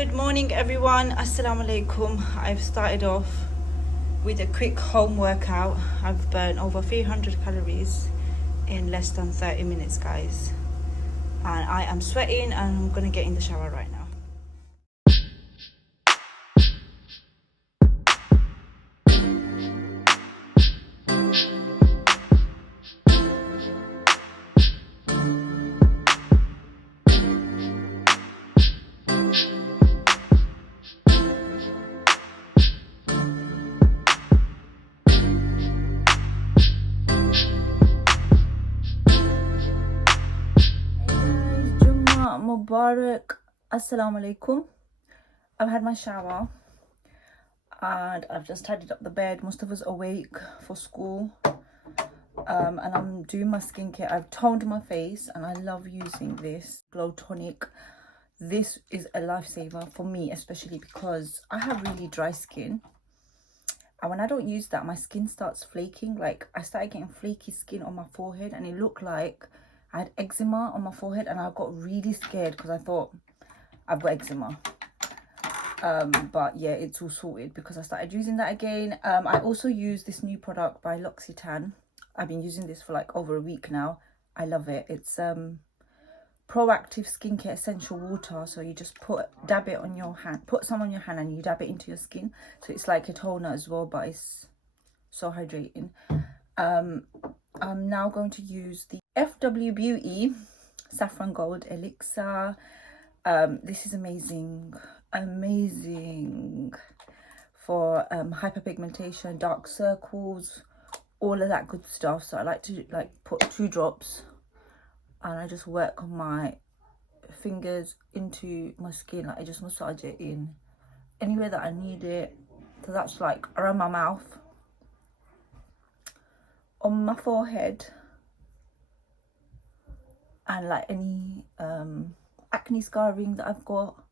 Good morning, everyone. Assalamu alaikum. I've started off with a quick home workout. I've burnt over 300 calories in less than 30 minutes, guys. And I am sweating, and I'm gonna get in the shower right now. Mubarak. Assalamu alaikum. I've had my shower and I've just tidied up the bed. Mustapha's awake for school, and I'm doing my skincare. I've toned my face and I love using this glow tonic. This is a lifesaver for me, especially because I have really dry skin, and when I don't use that, my skin starts flaking. Like, I started getting flaky skin on my forehead and it looked like I had eczema on my forehead, and I got really scared because I thought I've got eczema. But yeah, it's all sorted because I started using that again. I also use this new product by L'Occitane. I've been using this for like over a week now. I love it. It's proactive skincare essential water. So you just dab it on your hand, put some on your hand and you dab it into your skin. So it's like a toner as well, but it's so hydrating. I'm now going to use the FW Beauty Saffron Gold Elixir. This is amazing for hyperpigmentation, dark circles, all of that good stuff. So I like to put 2 drops and I just work my fingers into my skin. Like, I just massage it in anywhere that I need it. So that's like around my mouth, on my forehead, and like any acne scarring that I've got.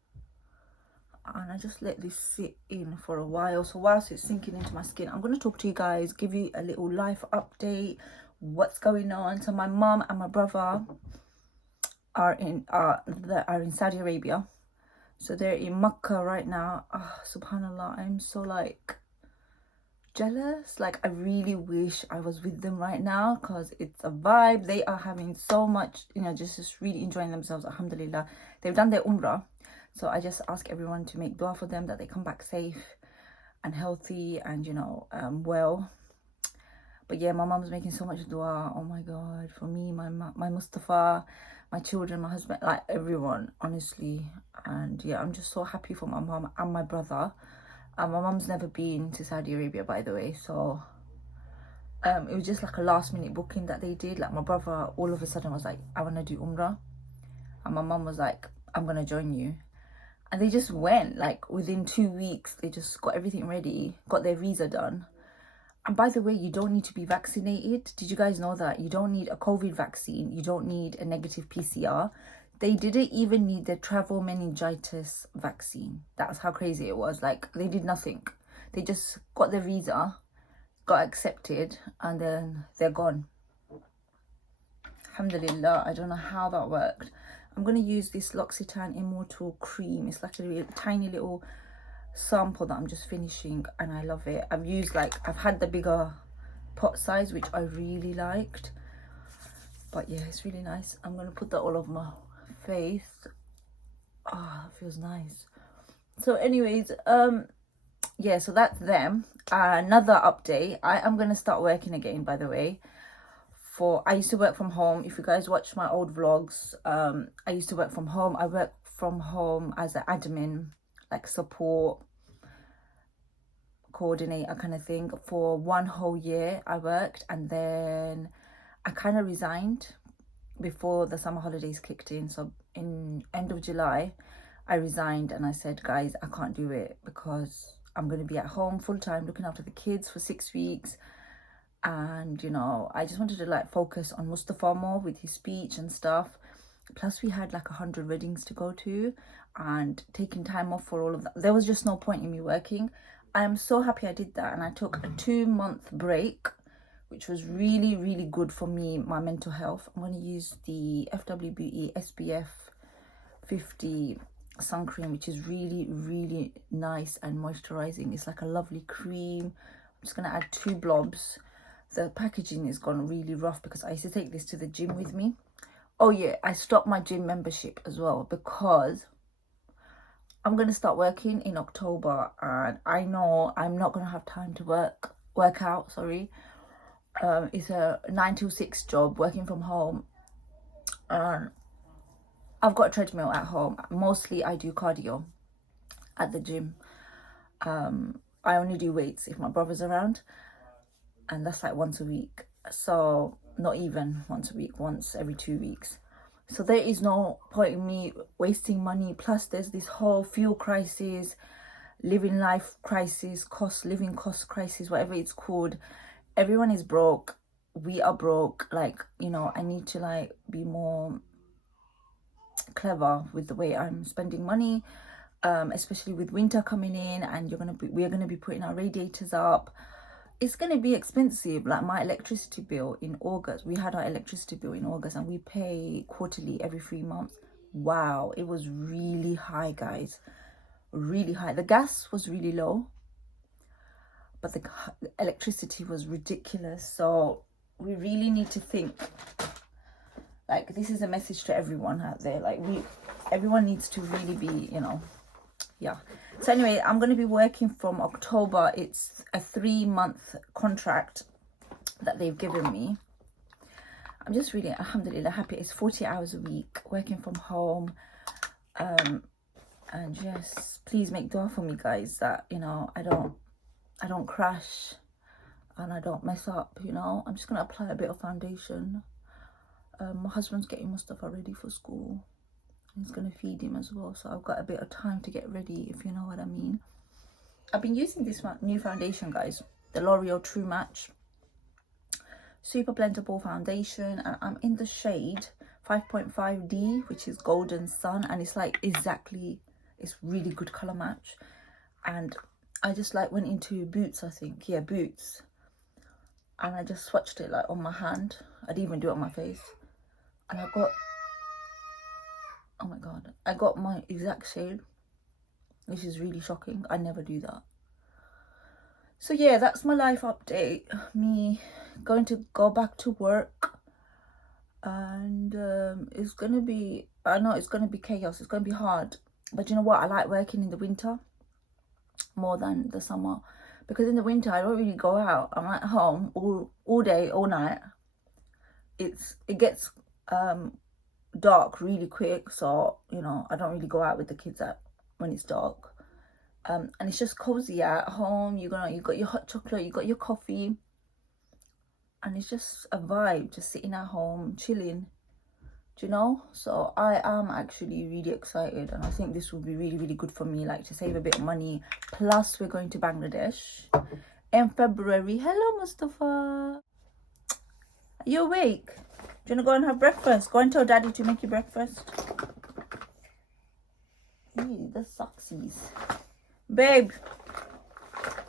And I just let this sit in for a while. So whilst it's sinking into my skin, I'm going to talk to you guys, give you a little life update, what's going on. So my mum and my brother are in Saudi Arabia. So they're in Mecca right now. Subhanallah, I'm so like jealous. Like, I really wish I was with them right now because it's a vibe. They are having so much, just really enjoying themselves. Alhamdulillah. They've done their umrah. So I just ask everyone to make dua for them, that they come back safe and healthy and, well. But yeah, my mum's making so much dua. Oh my God, for me, my Mustafa, my children, my husband, like everyone, honestly. And yeah, I'm just so happy for my mum and my brother. My mum's never been to Saudi Arabia, by the way. So it was just like a last minute booking that they did. Like, my brother all of a sudden was like, I want to do umrah. And my mum was like, I'm going to join you. And they just went, like, within 2 weeks. They just got everything ready, got their visa done. And by the way, you don't need to be vaccinated. Did you guys know that? You don't need a COVID vaccine. You don't need a negative PCR. They didn't even need the travel meningitis vaccine. That's how crazy it was. Like, they did nothing. They just got their visa, got accepted, and then they're gone. Alhamdulillah. I don't know how that worked. I'm going to use this L'Occitane Immortal Cream. It's like a really tiny little sample that I'm just finishing, and I love it. I've had the bigger pot size, which I really liked. But yeah, it's really nice. I'm going to put that all over my face. That feels nice. So anyways, yeah, so that's them. Another update. I am going to start working again, by the way. I used to work from home. If you guys watch my old vlogs, I used to work from home. I work from home as an admin, like support coordinator kind of thing. For 1 whole year I worked, and then I kind of resigned before the summer holidays kicked in. So in end of July I resigned, and I said, guys, I can't do it because I'm going to be at home full time looking after the kids for 6 weeks. And I just wanted to like focus on Mustafa more with his speech and stuff. Plus we had like 100 weddings to go to, and taking time off for all of that, there was just no point in me working. I am so happy I did that, and I took a 2-month break, which was really, really good for me, my mental health. I'm going to use the FW Beauty SPF 50 sun cream, which is really nice and moisturizing. It's like a lovely cream. I'm just gonna add 2 blobs. The packaging is gone really rough because I used to take this to the gym with me. Oh yeah, I stopped my gym membership as well because I'm gonna start working in October, and I know I'm not gonna have time to work out. Sorry, it's a 9 to 6 job, working from home, and I've got a treadmill at home. Mostly I do cardio at the gym. I only do weights if my brother's around, and that's like once a week. So not even once a week, once every 2 weeks. So there is no point in me wasting money. Plus there's this whole fuel crisis, living life crisis, living cost crisis, whatever it's called. Everyone is broke. We are broke. Like, you know, I need to like be more clever with the way I'm spending money, especially with winter coming in, and we're gonna be putting our radiators up. It's gonna be expensive. Like my electricity bill in August, we had our electricity bill in August, and we pay quarterly every 3 months. Wow, it was really high, guys, really high. The gas was really low, but the electricity was ridiculous. So we really need to think. Like, this is a message to everyone out there. Like, everyone needs to really be, you know, yeah. So anyway, I'm going to be working from October. It's a 3-month contract that they've given me. I'm just really, alhamdulillah, happy. It's 40 hours a week, working from home. And yes, please make dua for me, guys, that, you know, I don't crash and I don't mess up, you know. I'm just going to apply a bit of foundation. My husband's getting Mustafa ready for school. He's going to feed him as well. So I've got a bit of time to get ready, if you know what I mean. I've been using this new foundation, guys. The L'Oreal True Match Super Blendable Foundation. And I'm in the shade 5.5D, which is Golden Sun. And it's like exactly, it's really good colour match. And I just like went into Boots, I think. Yeah, Boots. And I just swatched it like on my hand. I didn't even do it on my face. And I got, oh my god, I got my exact shade, which is really shocking. I never do that. So yeah, that's my life update. Me going to go back to work, and it's gonna be, I know it's gonna be chaos, it's gonna be hard, but you know what, I like working in the winter more than the summer, because in the winter I don't really go out. I'm at home all day, all night. It gets dark really quick, so you know, I don't really go out with the kids when it's dark. And it's just cozy at home. You got your hot chocolate, you got your coffee, and it's just a vibe, just sitting at home chilling, do you know? So I am actually really excited, and I think this will be really good for me, like to save a bit of money. Plus we're going to Bangladesh in February. Hello Mustafa, are you awake? Do you want to go and have breakfast? Go and tell daddy to make you breakfast. Ew, the socksies. Babe,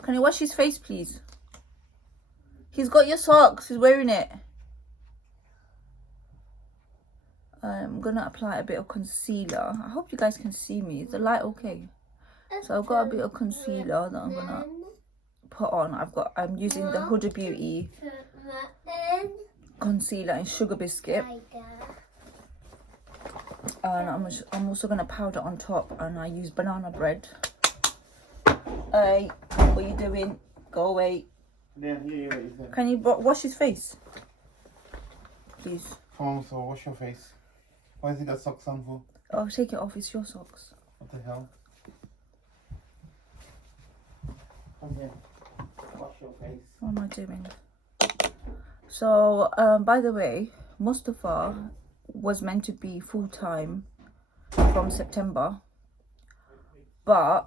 can you wash his face, please? He's got your socks. He's wearing it. I'm going to apply a bit of concealer. I hope you guys can see me. Is the light okay? So I've got a bit of concealer that I'm going to put on. I'm using the Huda Beauty concealer in Sugar Biscuit, and I'm also gonna powder on top, and I use banana bread. Hey, what are you doing? Go away. Can you wash his face, please? Come on, so wash your face. Why has he got socks on for? Oh, take it off, it's your socks. What the hell? Come here. Wash your face. What am I doing? So, by the way, Mustafa was meant to be full-time from September, but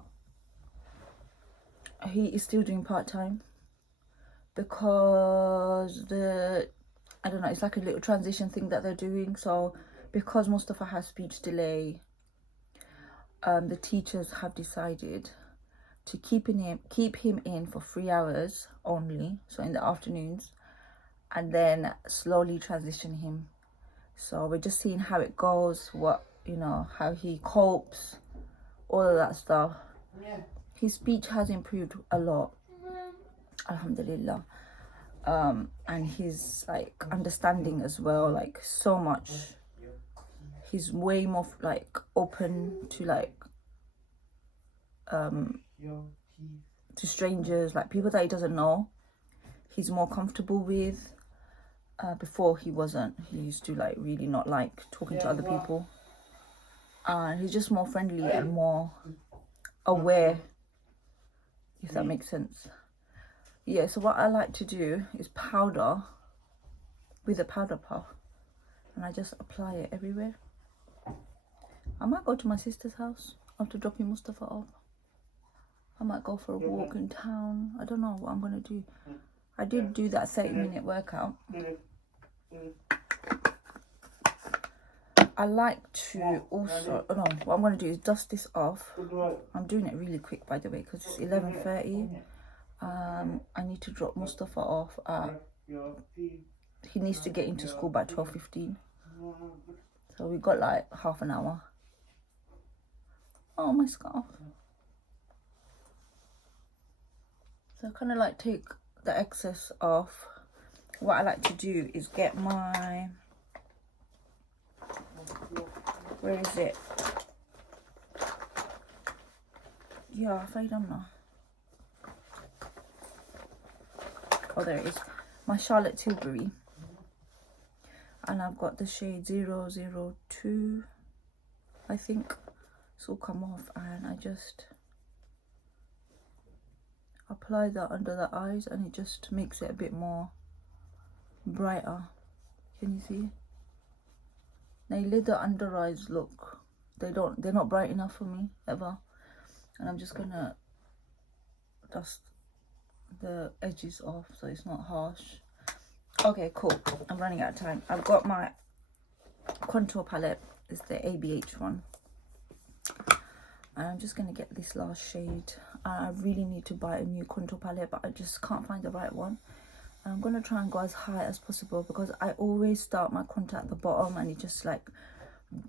he is still doing part-time because I don't know, it's like a little transition thing that they're doing. So because Mustafa has speech delay, the teachers have decided to keep him in for 3 hours only, so in the afternoons, and then slowly transition him. So we're just seeing how it goes, what, you know, how he copes. all of that stuff. Yeah. His speech has improved a lot, alhamdulillah. And his like understanding as well, like so much. He's way more like open to like to strangers, like people that he doesn't know. He's more comfortable with. Before he wasn't. He used to like really not like talking to other people. And he's just more friendly and more aware, if that makes sense. Yeah, so what I like to do is powder with a powder puff, and I just apply it everywhere. I might go to my sister's house after dropping Mustafa off. I might go for a walk in town. I don't know what I'm gonna do. I did do that 30-minute workout. I like to also, no, what I'm going to do is dust this off. I'm doing it really quick, by the way, because it's 11:30. I need to drop Mustafa off. He needs to get into school by 12:15. So we got like half an hour. Oh, my scarf. So I kind of like take the excess off. What I like to do is get my, where is it? Yeah, I don't know. Oh, there it is. My Charlotte Tilbury. And I've got the shade 002, I think. It's all come off, and I just apply that under the eyes, and it just makes it a bit more brighter. Can you see? Now let the under eyes look, they're not bright enough for me ever, and I'm just gonna dust the edges off so it's not harsh. Okay, cool. I'm running out of time. I've got my contour palette. It's the ABH one, and I'm just gonna get this last shade. I really need to buy a new contour palette, but I just can't find the right one. I'm gonna try and go as high as possible because I always start my contour at the bottom, and it just like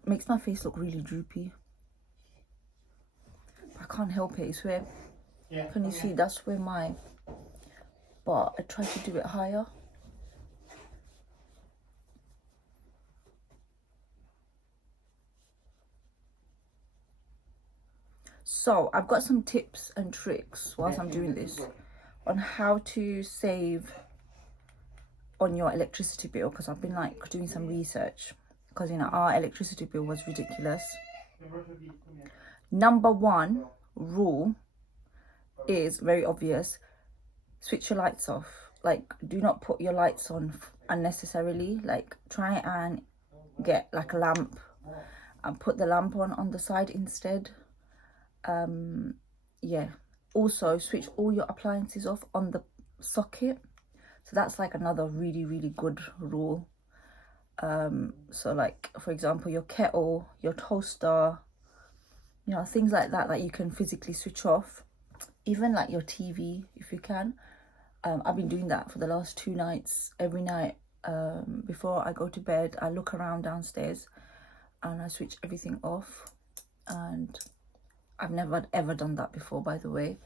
makes my face look really droopy. I can't help it. It's where, can you see, that's where my, but I try to do it higher. So I've got some tips and tricks whilst I'm doing this on how to save on your electricity bill, because I've been like doing some research, because you know our electricity bill was ridiculous. Number one rule is very obvious: switch your lights off. Like, do not put your lights on unnecessarily. Like, try and get like a lamp and put the lamp on the side instead. Yeah, also switch all your appliances off on the socket. So that's like another really good rule. So like, for example, your kettle, your toaster, you know, things like that you can physically switch off. Even like your TV, if you can. I've been doing that for the last 2 nights. Every night before I go to bed, I look around downstairs and I switch everything off. And I've never ever done that before, by the way.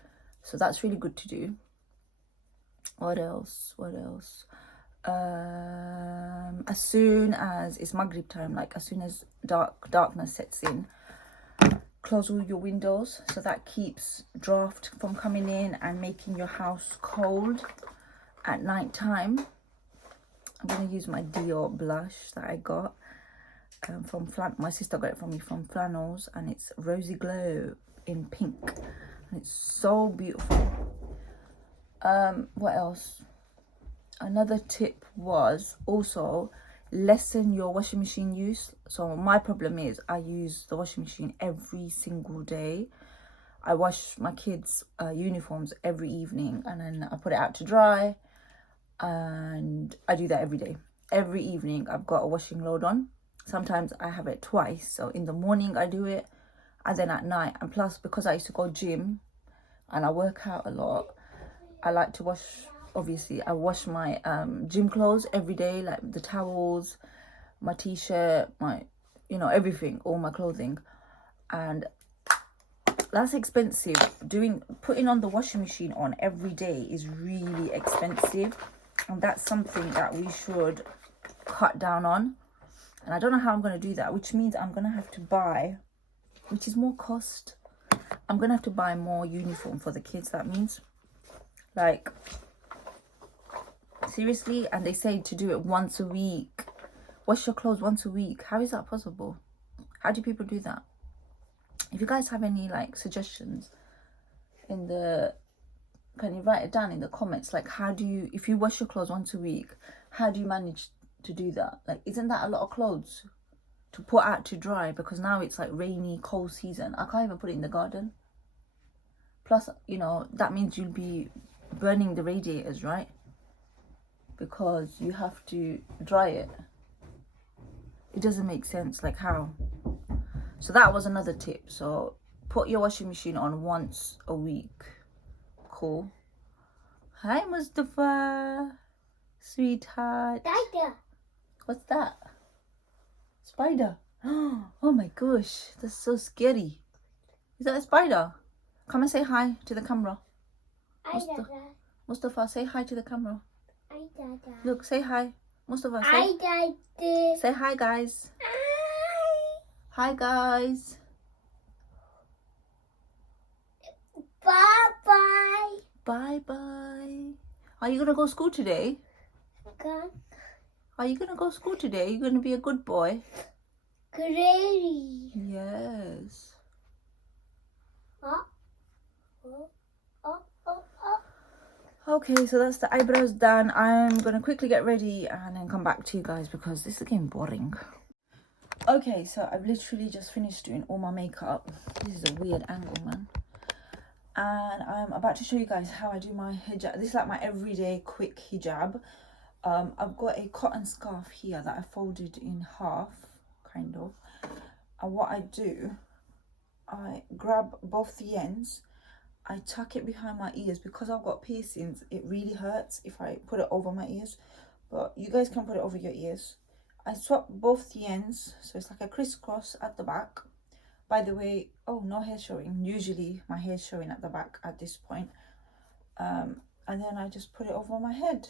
So that's really good to do. What else? As soon as it's Maghrib time, like as soon as darkness sets in, close all your windows, so that keeps draft from coming in and making your house cold at night time. I'm gonna use my Dior blush that I got from my sister got it from me from Flannels, and it's Rosy Glow in pink, and it's so beautiful. What else? Another tip was also lessen your washing machine use. So my problem is I use the washing machine every single day. I wash my kids' uniforms every evening, and then I put it out to dry, and I do that every day. Every evening I've got a washing load on. Sometimes I have it twice. So in the morning I do it, and then at night. And plus, because I used to go gym and I work out a lot, I like to wash. Obviously, I wash my gym clothes every day, like the towels, my t-shirt, my, you know, everything, all my clothing. And That's expensive. Putting on the washing machine on every day is really expensive, and that's something that we should cut down on. And I don't know how I'm going to do that, which means I'm going to have to buy, which is more cost. I'm going to have to buy more uniform for the kids. That means, like, seriously. And they say to do it once a week. Wash your clothes once a week. How is that possible? How do people do that? If you guys have any like suggestions can you write it down in the comments? Like, how do you, if you wash your clothes once a week, how do you manage to do that? Like, isn't that a lot of clothes to put out to dry? Because now it's like rainy, cold season. I can't even put it in the garden. Plus, you know, that means you'll be burning the radiators, right? Because you have to dry it. It doesn't make sense. Like, how? So that was another tip. So put your washing machine on once a week. Cool. Hi, Mustafa. Sweetheart. Spider. What's that? Spider. Oh my gosh. That's so scary. Is that a spider? Come and say hi to the camera. Mustafa, say hi to the camera. Look, say hi. Mustafa, say hi, guys. Hi, guys. Bye-bye. Bye-bye. Are you going to go to school today? Are you going to go to school today? You're going to be a good boy? Gravy. Yes. Okay, so that's the eyebrows done. I'm going to quickly get ready and then come back to you guys because this is getting boring. Okay, so I've literally just finished doing all my makeup. This is a weird angle, man. And I'm about to show you guys how I do my hijab. This is like my everyday quick hijab. I've got a cotton scarf here that I folded in half, kind of. And what I do, I grab both the ends. I tuck it behind my ears. Because I've got piercings, it really hurts if I put it over my ears. But you guys can put it over your ears. I swap both the ends, so it's like a crisscross at the back. By the way, oh, no hair showing. Usually my hair's showing at the back at this point. And then I just put it over my head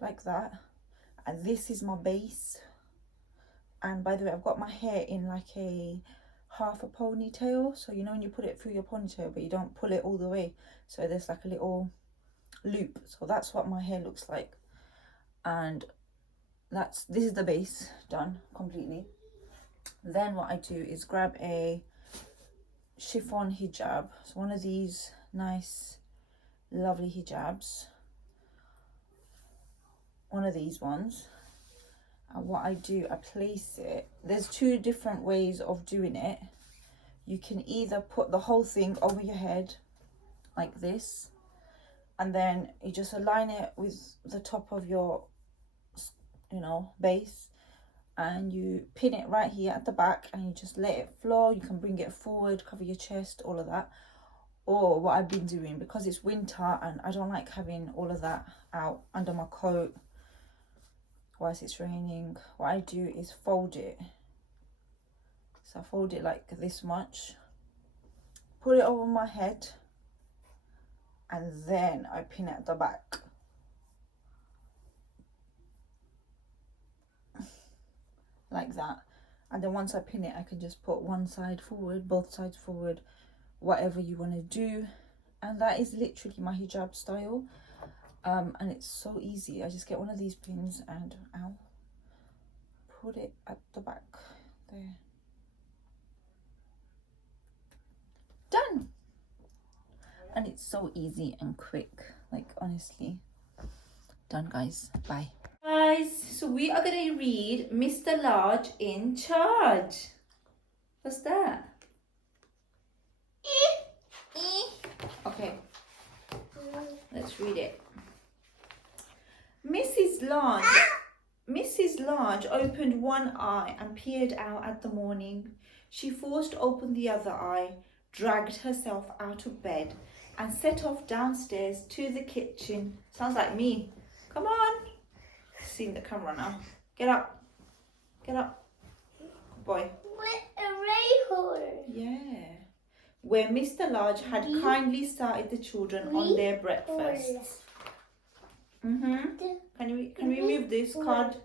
like that. And this is my base. And by the way, I've got my hair in like a half a ponytail. So you know when you put it through your ponytail, but you don't pull it all the way. So there's like a little loop. So that's what my hair looks like. And this is the base done completely. Then what I do is grab a chiffon hijab. So one of these nice lovely hijabs, one of these ones. And what I do, I place it, there's two different ways of doing it. You can either put the whole thing over your head like this, and then you just align it with the top of your, you know, base, and you pin it right here at the back and you just let it flow. You can bring it forward, cover your chest, all of that. Or what I've been doing, because it's winter and I don't like having all of that out under my coat whilst it's raining, what I do is fold it. So I fold it like this much, put it over my head, and then I pin it at the back. Like that. And then once I pin it, I can just put one side forward, both sides forward, whatever you want to do. And that is literally my hijab style. And it's so easy. I just get one of these pins and put it at the back there. Done. And it's so easy and quick, like honestly. Done, guys. Bye. Guys, so we are going to read Mr. Large in Charge. What's that? Okay, let's read it. Mrs. Large opened one eye and peered out at the morning. She forced open the other eye, dragged herself out of bed, and set off downstairs to the kitchen. Sounds like me. Come on. Seeing the camera now. Get up. Get up. Good boy. With a raincoat. Yeah. where Mr. Large had kindly started the children on their breakfasts. Can we move this card?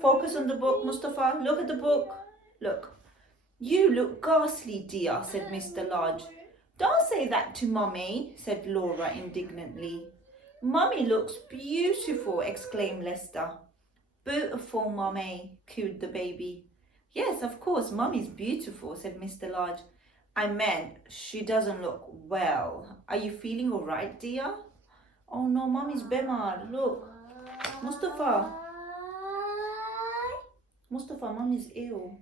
Focus on the book, Mustafa. Look at the book. Look. You look ghastly, dear, said Mr. Large. Don't say that to Mummy, said Laura indignantly. Mummy looks beautiful, exclaimed Lester. Beautiful, Mummy, cooed the baby. Yes, of course, Mummy's beautiful, said Mr. Large. I meant she doesn't look well. Are you feeling all right, dear? Oh no, Mummy's bemar. Look. Mustafa, Mummy's ill.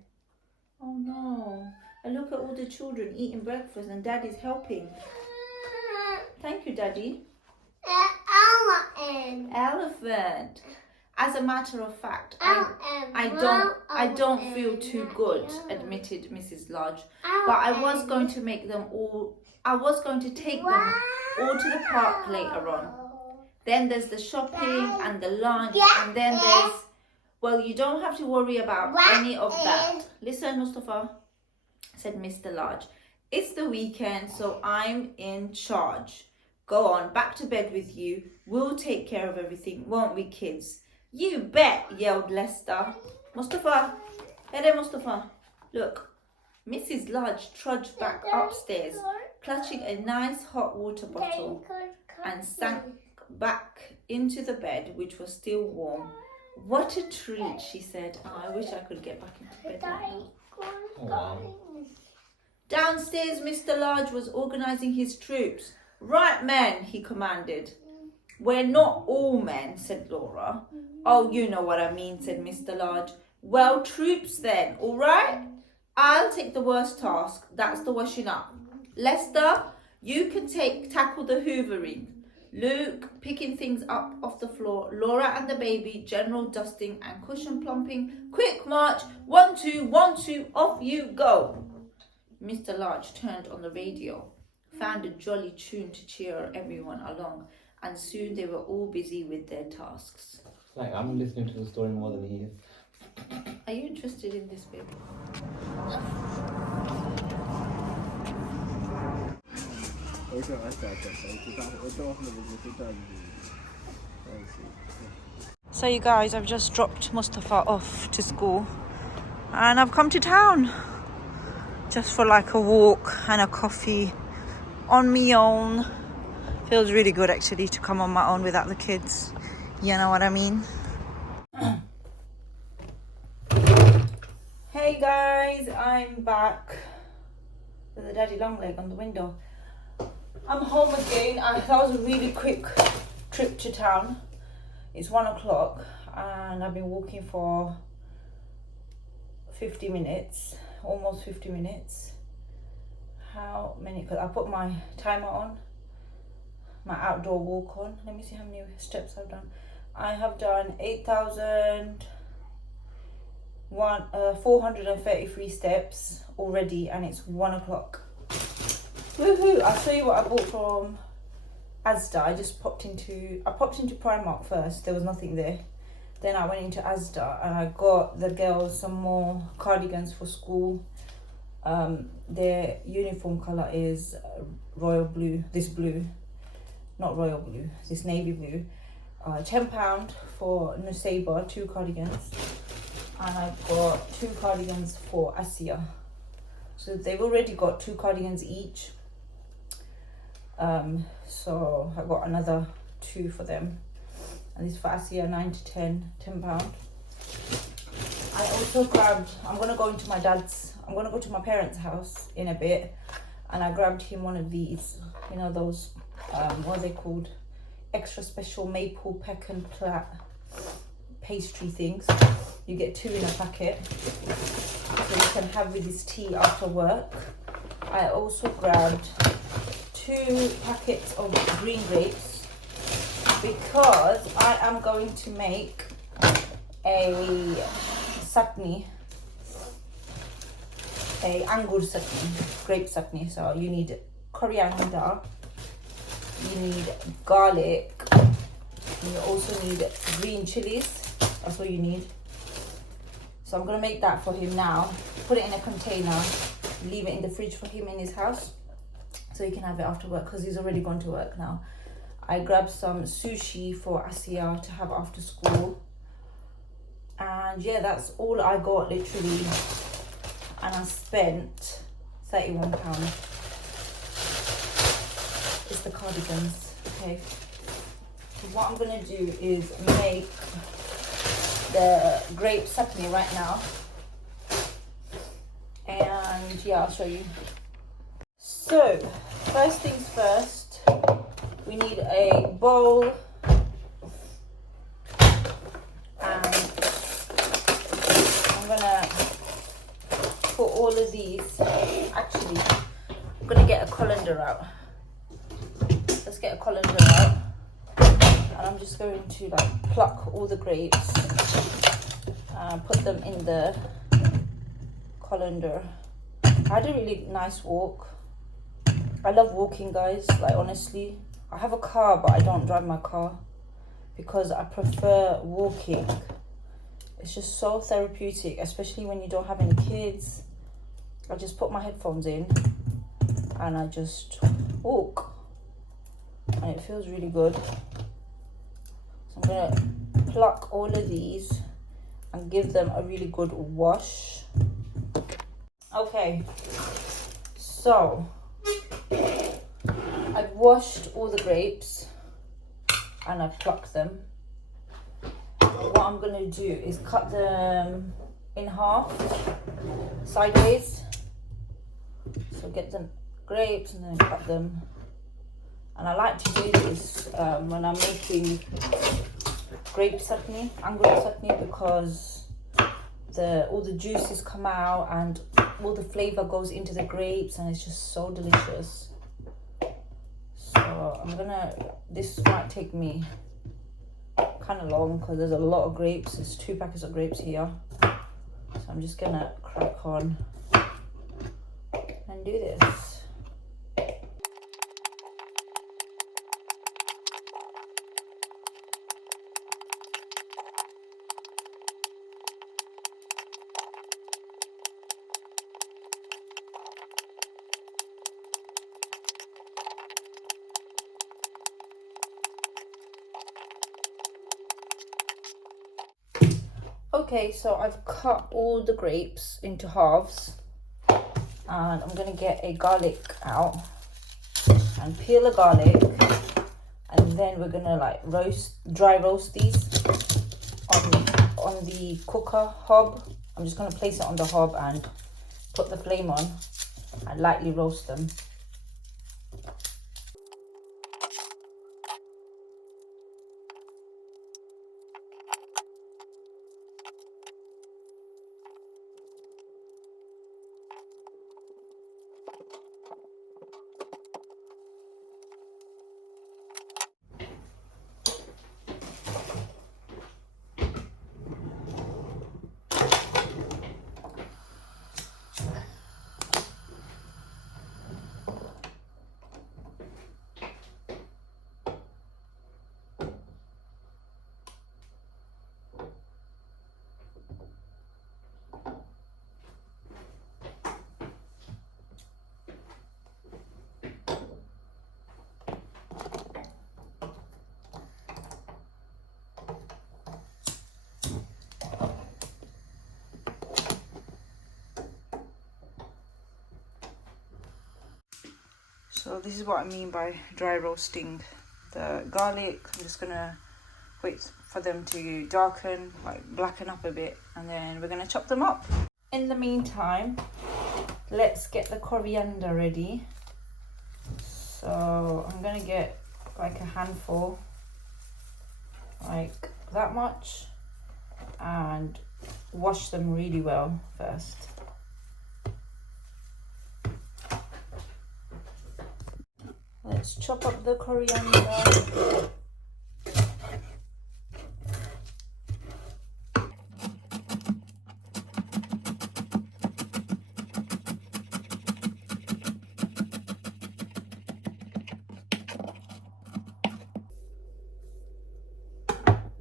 Oh no. And look at all the children eating breakfast and Daddy's helping. Thank you, Daddy. Elephant. As a matter of fact, I don't feel too good, admitted Mrs. Large. But I was going to take them all to the park later on. Then there's the shopping and the lunch, and then there's... Well, you don't have to worry about any of that. Listen, Mustafa, said Mr. Large. It's the weekend, so I'm in charge. Go on, back to bed with you. We'll take care of everything, won't we, kids? You bet, yelled Lester. Mustafa, hey there, Mustafa. Look, Mrs. Large trudged back upstairs, clutching a nice hot water bottle, and sank back into the bed, which was still warm. What a treat, she said. Oh, I wish I could get back into bed now. Wow. Downstairs, Mr. Large was organising his troops. Right, men, he commanded. We're not all men, said Laura. Oh, you know what I mean, said Mr. Large. Well, troops then, all right? I'll take the worst task. That's the washing up. Lester, you can tackle the hoovering. Luke, picking things up off the floor. Laura and the baby, general dusting and cushion plumping. Quick march, 1, 2, 1, 2, off you go. Mr. Large turned on the radio, found a jolly tune to cheer everyone along, and soon they were all busy with their tasks. Like, I'm listening to the story more than he is. Are you interested in this, baby? So you guys, I've just dropped Mustafa off to school and I've come to town just for like a walk and a coffee on my own. Feels really good actually to come on my own without the kids. You know what I mean? Hey guys, I'm back with a daddy long leg on the window. I'm home again. That was a really quick trip to town. It's 1 o'clock and I've been walking for 50 minutes, almost 50 minutes. How many? Because I put my timer on, my outdoor walk on. Let me see how many steps I've done. I have done 8,433 steps already and it's 1 o'clock. Woohoo! I'll show you what I bought from Asda. I popped into Primark first. There was nothing there. Then I went into Asda and I got the girls some more cardigans for school. Their uniform colour is royal blue. This blue, not royal blue. This navy blue. £10 for Nusaiba, 2 cardigans. And I got 2 cardigans for Asia. So they've already got 2 cardigans each. So I got another 2 for them, and this for Asia, 9 to 10 £10. I also grabbed, I'm gonna go to my parents' house in a bit, and I grabbed him one of these, you know, those what are they called, extra special maple pecan plat pastry things. You get 2 in a packet, so you can have with this tea after work. I also grabbed 2 packets of green grapes because I am going to make a satni, a angur satni, grape satni. So you need coriander, you need garlic, and you also need green chilies. That's what you need. So I'm going to make that for him now, put it in a container, leave it in the fridge for him in his house so he can have it after work because he's already gone to work now. I grabbed some sushi for Asia to have after school. And yeah, that's all I got literally. And I spent £31. It's the cardigans, okay. So what I'm gonna do is make the Grape Satni right now. And yeah, I'll show you. So, first things first, we need a bowl. And I'm gonna put all of these. Actually, I'm gonna get a colander out. Let's get a colander out. And I'm just going to like pluck all the grapes and put them in the colander. I had a really nice walk. I love walking, guys, like honestly. I have a car, but I don't drive my car because I prefer walking. It's just so therapeutic, especially when you don't have any kids. I just put my headphones in and I just walk and it feels really good. So I'm gonna pluck all of these and give them a really good wash. Okay, so I've washed all the grapes and I've plucked them. What I'm gonna do is cut them in half, sideways. So get the grapes and then cut them. And I like to do this when I'm making Grape Satni, Grape Satni, because all the juices come out and all the flavor goes into the grapes and it's just so delicious. So this might take me kind of long because there's a lot of grapes. There's 2 packets of grapes here. So I'm just gonna crack on and do this. Okay, so I've cut all the grapes into halves and I'm gonna get a garlic out and peel the garlic, and then we're gonna like dry roast these on the cooker hob. I'm just gonna place it on the hob and put the flame on and lightly roast them. So this is what I mean by dry roasting the garlic. I'm just gonna wait for them to darken, like blacken up a bit, and then we're gonna chop them up. In the meantime, let's get the coriander ready. So I'm gonna get like a handful, like that much, and wash them really well first. Let's chop up the coriander.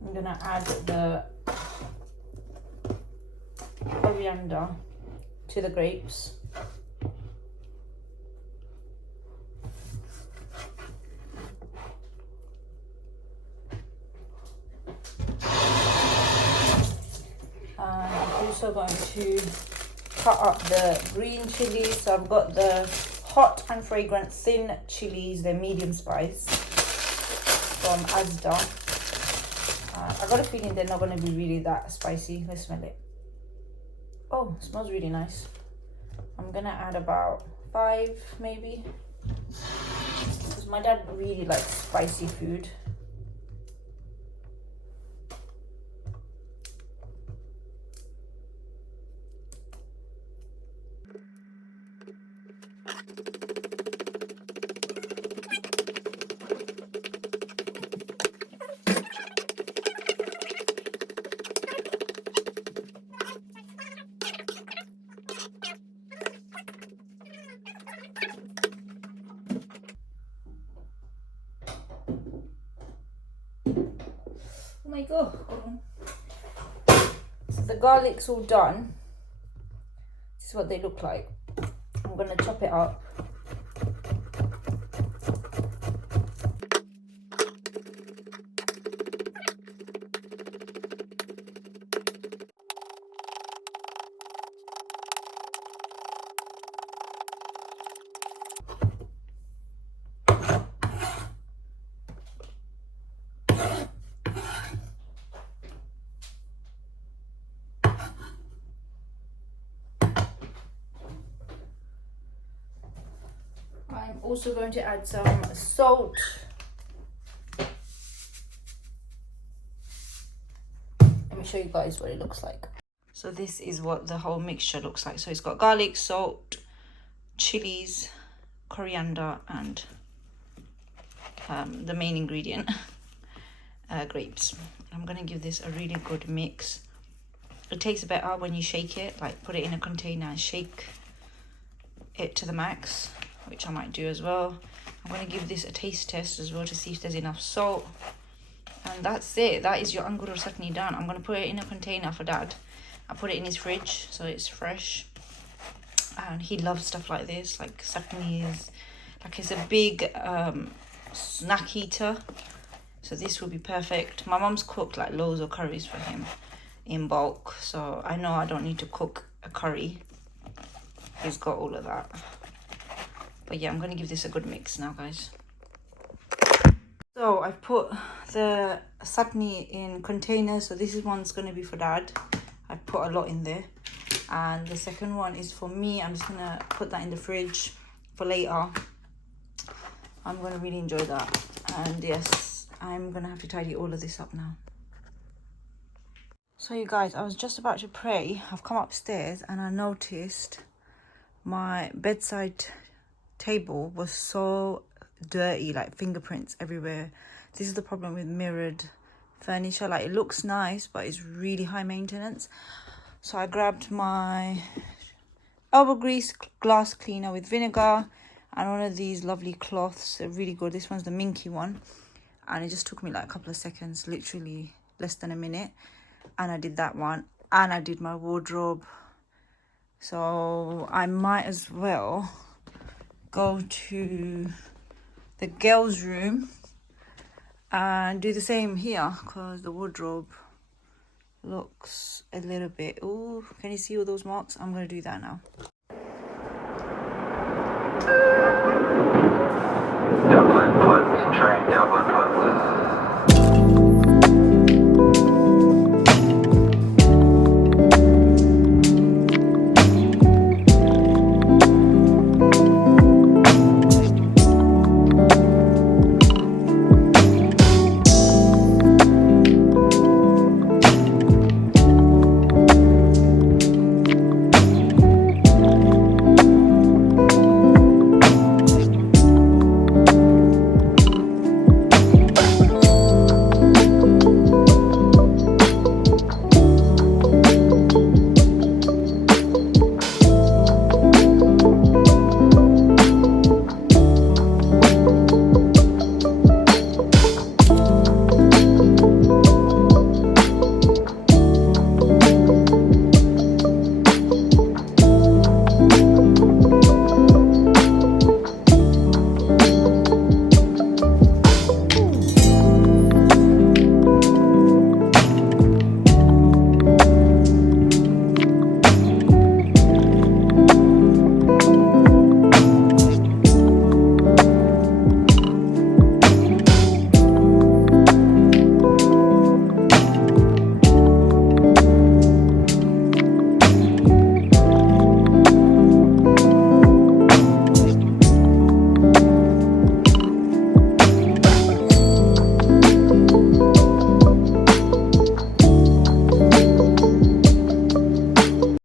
I'm gonna add the coriander to the grapes. also going to cut up the green chilies. So I've got the hot and fragrant thin chilies, they're medium spice from Asda. I got a feeling they're not going to be really that spicy. Let's smell it. Oh, it smells really nice. I'm going to add about 5 maybe, because my dad really likes spicy food. Oh my god. So the garlic's all done. This is what they look like. I'm going to chop it up. I'm also going to add some salt. Let me show you guys what it looks like. So this is what the whole mixture looks like. So it's got garlic, salt, chilies, coriander, and the main ingredient, grapes. I'm going to give this a really good mix. It tastes better when you shake it, like put it in a container and shake it to the max, which I might do as well. I'm going to give this a taste test as well to see if there's enough salt. And that's it. That is your anguro satni done. I'm going to put it in a container for Dad. I put it in his fridge so it's fresh. And he loves stuff like this, like satni is like, it's a big snack eater. So this will be perfect. My mom's cooked like loads of curries for him in bulk, so I know I don't need to cook a curry. He's got all of that. But yeah, I'm going to give this a good mix now, guys. So I've put the satni in containers. So this is one's going to be for Dad. I've put a lot in there. And the second one is for me. I'm just going to put that in the fridge for later. I'm going to really enjoy that. And yes, I'm going to have to tidy all of this up now. So you guys, I was just about to pray. I've come upstairs and I noticed my bedside table was so dirty, like fingerprints everywhere. This is the problem with mirrored furniture. Like, it looks nice, but it's really high maintenance. So I grabbed my elbow grease glass cleaner with vinegar and one of these lovely cloths. They're really good. This one's the minky one. And it just took me like a couple of seconds, literally less than a minute. And I did that one. And I did my wardrobe. So I might as well go to the girls' room and do the same here, because the wardrobe looks a little bit... Oh, can you see all those marks? I'm going to do that now.